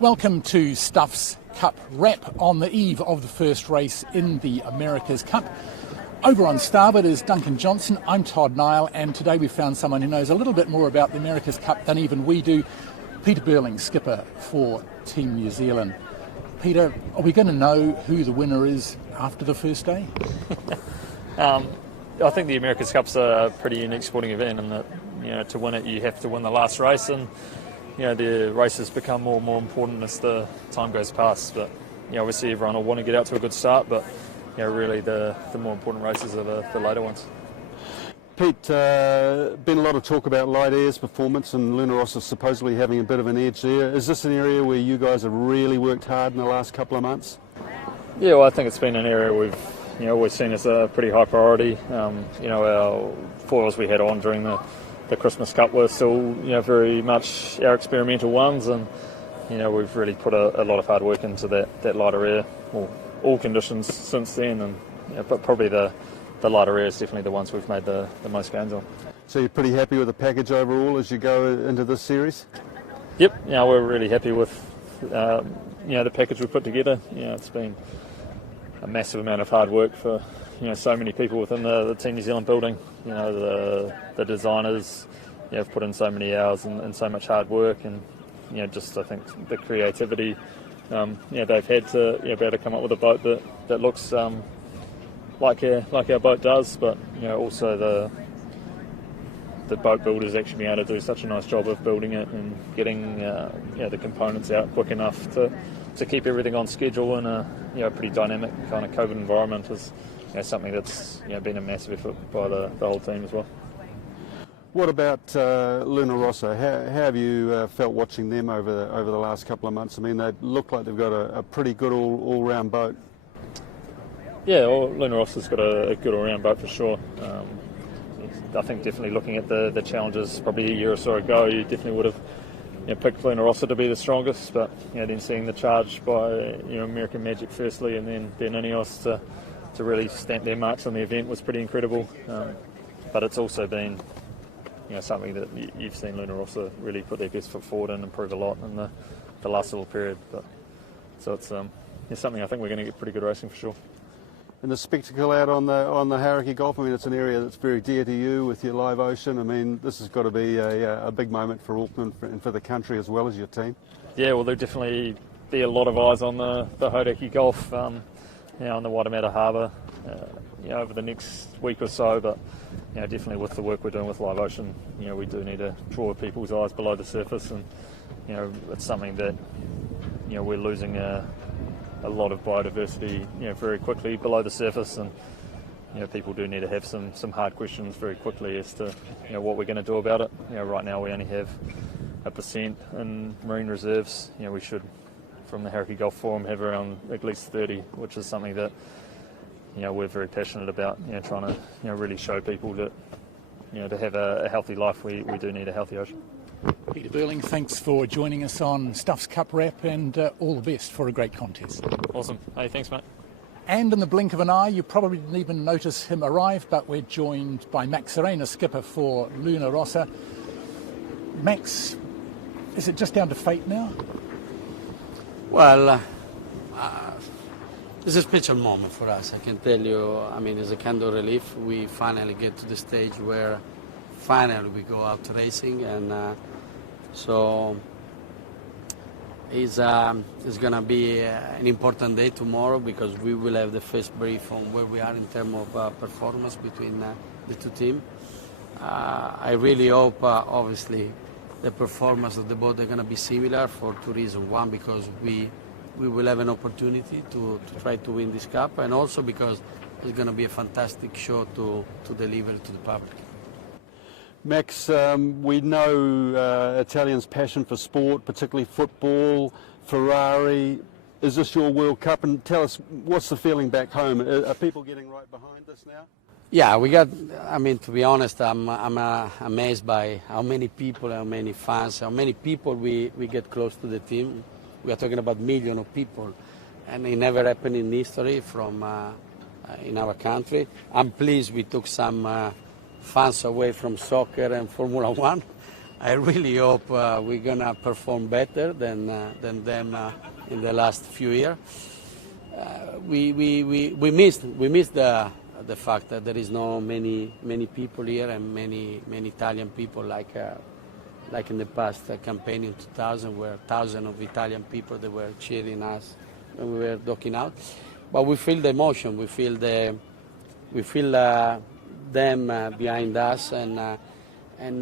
Welcome to Stuff's Cup Wrap on the eve of the first race in the America's Cup. Over on starboard is Duncan Johnson, I'm Todd Nile, and today we found someone who knows a little bit more about the America's Cup than even we do, Peter Burling, skipper for Team New Zealand. Peter, are we going to know who the winner is after the first day? I think the America's Cup's a pretty unique sporting event, and that to win it you have to win the last race, and the races become more and more important as the time goes past. But obviously everyone will want to get out to a good start, but really the more important races are the later ones. Pete, been a lot of talk about Light Air's performance, and Luna Rossa supposedly having a bit of an edge there. Is this an area where you guys have really worked hard in the last couple of months? Yeah, well, I think it's been an area we've always seen as a pretty high priority. Our foils we had on during the Christmas Cup were still very much our experimental ones, and we've really put a lot of hard work into that lighter air, well, all conditions since then, and but probably the lighter air is definitely the ones we've made the most gains on. So you're pretty happy with the package overall as you go into this series? Yep, we're really happy with the package we've put together. It's been a massive amount of hard work for so many people within the Team New Zealand building. The designers have put in so many hours and so much hard work, and just I think the creativity they've had to be able to come up with a boat that looks like our boat does, but also the boat builders actually being able to do such a nice job of building it and getting the components out quick enough to keep everything on schedule in a pretty dynamic kind of COVID environment is something that's been a massive effort by the whole team as well. What about Luna Rossa? How have you felt watching them over the last couple of months? I mean, they look like they've got a pretty good all-round boat. Yeah, well, Luna Rossa's got a good all-round boat for sure. I think definitely looking at the challenges probably a year or so ago, you definitely would have picked Luna Rossa to be the strongest, but then seeing the charge by American Magic firstly, and then Ineos to really stamp their marks on the event was pretty incredible. But it's also been something that you've seen Luna Rossa really put their best foot forward and improve a lot in the last little period. So it's something I think we're going to get pretty good racing for sure. And the spectacle out on the Hauraki Gulf, I mean, it's an area that's very dear to you with your live ocean. I mean, this has got to be a big moment for Auckland and for the country as well as your team. Yeah, well, there'll definitely be a lot of eyes on the Hauraki Gulf, on the Waitemata Harbour, over the next week or so. But definitely with the work we're doing with live ocean, we do need to draw people's eyes below the surface, and it's something that we're losing a lot of biodiversity very quickly below the surface, and people do need to have some hard questions very quickly as to what we're going to do about it. Right now we only have 1% in marine reserves. We should, from the Hauraki Gulf Forum, have around at least 30, which is something that we're very passionate about. Trying to really show people that to have a healthy life, we do need a healthy ocean. Peter Burling, thanks for joining us on Stuff's Cup Wrap, and all the best for a great contest. Awesome. Hey, thanks, mate. And in the blink of an eye, you probably didn't even notice him arrive, but we're joined by Max Serena, skipper for Luna Rossa. Max, is it just down to fate now? Well, it's a special moment for us, I can tell you. I mean, it's a kind of relief. We finally get to the stage where finally we go out racing, and so it's going to be an important day tomorrow, because we will have the first brief on where we are in terms of performance between the two teams. I really hope, obviously, the performance of the boat are going to be similar for two reasons. One, because we will have an opportunity to try to win this cup, and also because it's going to be a fantastic show to deliver to the public. Max, we know Italians' passion for sport, particularly football, Ferrari. Is this your World Cup? And tell us, what's the feeling back home? Are people getting right behind this now? Yeah, to be honest, I'm amazed by how many people, how many fans, how many people we get close to the team. We are talking about millions of people, and it never happened in history from in our country. I'm pleased we took some fans away from soccer and Formula One, I really hope we're gonna perform better than them in the last few years. We missed the fact that there is no many people here and many Italian people like in the past campaign in 2000, where thousands of Italian people they were cheering us when we were docking out. But we feel the emotion, we feel them behind us, and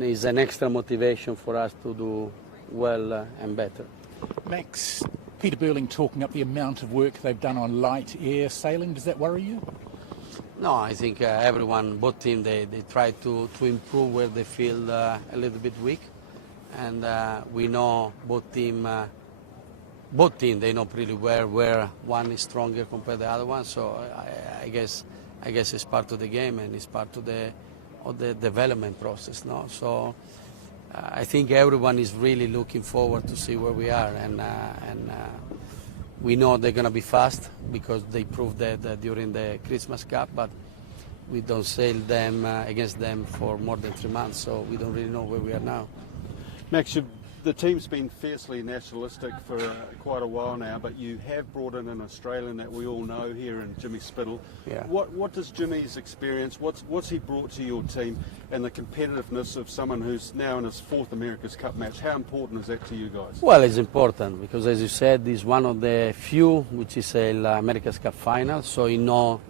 it's an extra motivation for us to do well and better. Max, Peter Burling talking up the amount of work they've done on light air sailing. Does that worry you? No, I think everyone, both teams, they try to improve where they feel a little bit weak, and we know both team they know pretty well where one is stronger compared to the other one. So I guess it's part of the game and it's part of the development process. No, so I think everyone is really looking forward to see where we are, and we know they're going to be fast because they proved that during the Christmas Cup, but we don't sail them against them for more than 3 months, so we don't really know where we are now. Max, the team's been fiercely nationalistic for quite a while now, but you have brought in an Australian that we all know here in Jimmy Spittle. Yeah. What does Jimmy's experience, what's he brought to your team, and the competitiveness of someone who's now in his 4th America's Cup match? How important is that to you guys? Well, it's important because, as you said, he's one of the few which is a America's Cup final, so he know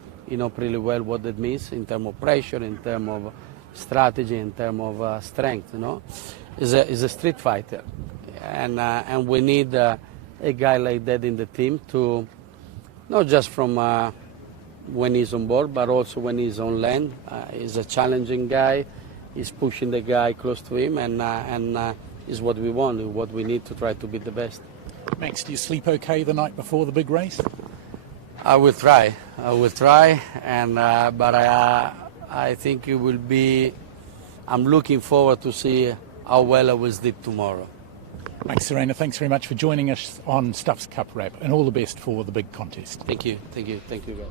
pretty well what that means in terms of pressure, in terms of strategy, in terms of strength. Is a street fighter, and we need a guy like that in the team to, not just from when he's on board, but also when he's on land. He's a challenging guy. He's pushing the guy close to him, and is what we want, what we need to try to be the best. Max, do you sleep okay the night before the big race? I will try, and but I think it will be. I'm looking forward to see how well I will sleep tomorrow. Max Serena, thanks very much for joining us on Stuff's Cup Wrap, and all the best for the big contest. Thank you. Thank you. Thank you.